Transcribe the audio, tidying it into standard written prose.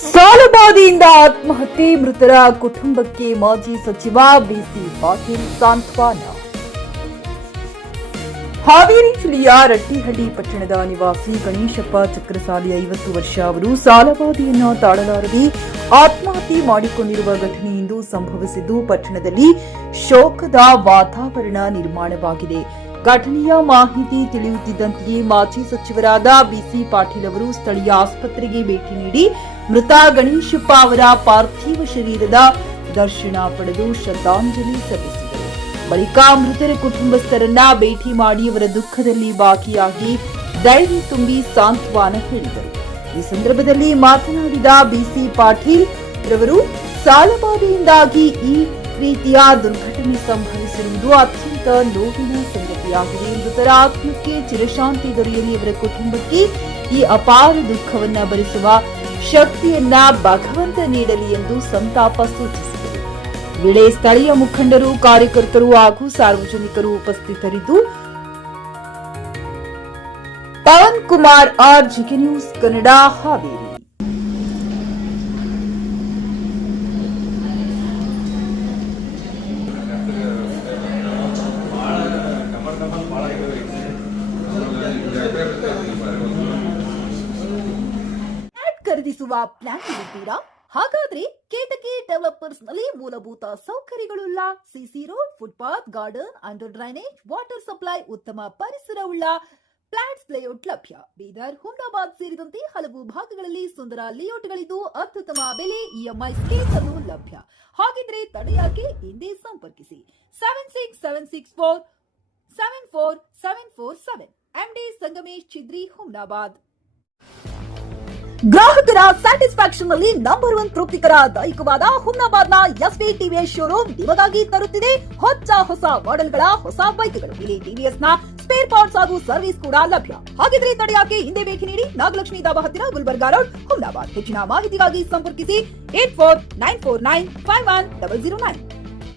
ಸಾಲಬಾಧೆಯಿಂದ ಆತ್ಮಹತ್ಯೆ, ಮೃತರ ಕುಟುಂಬಕ್ಕೆ ಮಾಜಿ ಸಚಿವ ಬಿಸಿ ಪಾಟೀಲ್ ಸಾಂತ್ವನ. ಹಾವೇರಿ ಜಿಲ್ಲೆಯ ರಟ್ಟಿಹಳ್ಳಿ ಪಟ್ಟಣದ ನಿವಾಸಿ ಗಣೇಶಪ್ಪ ಚಕ್ರಸಾಲಿ 50 ವರ್ಷ ಅವರು ಸಾಲಬಾಧೆಯನ್ನು ತಾಳಲಾರದೆ ಆತ್ಮಹತ್ಯೆ ಮಾಡಿಕೊಂಡಿರುವ ಘಟನೆಯೊಂದು ಸಂಭವಿಸಿದ್ದು ಪಟ್ಟಣದಲ್ಲಿ ಶೋಕದ ವಾತಾವರಣ ನಿರ್ಮಾಣವಾಗಿದೆ. ಘಟನೆಯ ಮಾಹಿತಿ ತಿಳಿಯುತ್ತಿದ್ದಂತೆಯೇ ಮಾಜಿ ಸಚಿವರಾದ ಬಿಸಿ ಪಾಟೀಲ್ ಅವರು ಸ್ಥಳೀಯ ಆಸ್ಪತ್ರೆಗೆ ಭೇಟಿ ನೀಡಿ ಮೃತ ಗಣೇಶಪ್ಪ ಅವರ ಪಾರ್ಥಿವ ಶರೀರದ ದರ್ಶನ ಪಡೆದು ಶ್ರದ್ಧಾಂಜಲಿ ಸಲ್ಲಿಸಿದರು. ಬಳಿಕ ಮೃತರ ಕುಟುಂಬಸ್ಥರನ್ನ ಭೇಟಿ ಮಾಡಿ ಅವರ ದುಃಖದಲ್ಲಿ ಭಾಗಿಯಾಗಿ ಧೈರ್ಯ ತುಂಬಿ ಸಾಂತ್ವನ ಹೇಳಿದರು. ಈ ಸಂದರ್ಭದಲ್ಲಿ ಮಾತನಾಡಿದ ಬಿಸಿ ಪಾಟೀಲ್ ರವರು ಸಾಲಬಾಧೆಯಿಂದಾಗಿ ಈ ರೀತಿಯ ದುರ್ಘಟನೆ ಸಂಭವಿಸಿರುವುದು ಅತ್ಯಂತ ನೋವಿನ ಸಂಗತಿಯಾಗಿದೆ. ಮೃತರ ಆತ್ಮಕ್ಕೆ ಚಿರಶಾಂತಿ ದೊರೆಯಲಿ, ಅವರ ಕುಟುಂಬಕ್ಕೆ ಈ ಅಪಾರ ದುಃಖವನ್ನ ಭರಿಸುವ ಶಕ್ತಿಯನ್ನ ಭಗವಂತ ನೀಡಲಿ ಎಂದು ಸಂತಾಪ ಸೂಚಿಸಿದರು. ವೇಳೆ ಸ್ಥಳೀಯ ಮುಖಂಡರು, ಕಾರ್ಯಕರ್ತರು ಹಾಗೂ ಸಾರ್ವಜನಿಕರು ಉಪಸ್ಥಿತರಿದ್ದು. Pavan Kumar R, GK news Kannada, Haveri. ಖರೀದಿಸುವ ಪ್ಲಾನ್ ಇದ್ದೀರಾ? ಹಾಗಾದ್ರೆ ಕೇತಕಿ ಡೆವಲಪರ್ಸ್ ನಲ್ಲಿ ಮೂಲಭೂತ ಸೌಕರ್ಯಗಳುಳ್ಳ CC road, footpath, garden, under drainage, water supply, ಉತ್ತಮ ಪರಿಸರವುಳ್ಳ ಫ್ಲಾಟ್ಸ್ ಲೇಔಟ್ ಲಭ್ಯ. ಬೀದರ್, ಹುಮ್ನಾಬಾದ್ ಸೇರಿದಂತೆ ಹಲವು ಭಾಗಗಳಲ್ಲಿ ಸುಂದರ ಲೇಔಟ್ಗಳಿದ್ದು ಅತ್ಯುತ್ತಮ ಬೆಲೆ, ಇಎಂಐ ಸ್ಕೀಮ್ಸ್ ಅನ್ನು ಲಭ್ಯ. ಹಾಗಿದ್ರೆ ತಡೆಯಾಕೆ? ಹಿಂದೆ ಸಂಪರ್ಕಿಸಿ 7676474747 ಎಂಡಿ ಸಂಗಮೇಶ್ ಚಿದ್ರಿ, ಹುಮ್ನಾಬಾದ್. ಗ್ರಾಹಕರ ಸ್ಯಾಟಿಸ್ಫ್ಯಾಕ್ಷನ್ ನಲ್ಲಿ ನಂಬರ್ 1 ತೃಪ್ತಿಕರ ದೈಹಿಕವಾದ ಹುಮ್ನಾಬಾದ್ನ ಎಸ್ವಿ ಟಿವಿಎಸ್ ಶೋರೂಮ್ ನಿಮಗಾಗಿ ತರುತ್ತಿದೆ ಹೊಸ ಮಾಡೆಲ್ಗಳ ಹೊಸ ಬೈಕ್ಗಳು. ಇಲ್ಲಿ ಟಿವಿಎಸ್ ನ ಸ್ಪೇರ್ ಪಾರ್ಟ್ಸ್ ಹಾಗೂ ಸರ್ವಿಸ್ ಕೂಡ ಲಭ್ಯ. ಹಾಗಿದ್ರೆ ತಡೆಯಾಕೆ? ಹಿಂದೆ ಭೇಟಿ ನೀಡಿ, ನಾಗಲಕ್ಷ್ಮಿ ಧಾಬಾ ಹತ್ತಿರ, ಗುಲ್ಬರ್ಗಾ ರೋಡ್, ಹುಮ್ನಾಬಾದ್. ಹೆಚ್ಚಿನ ಮಾಹಿತಿಗಾಗಿ ಸಂಪರ್ಕಿಸಿ 8494951009.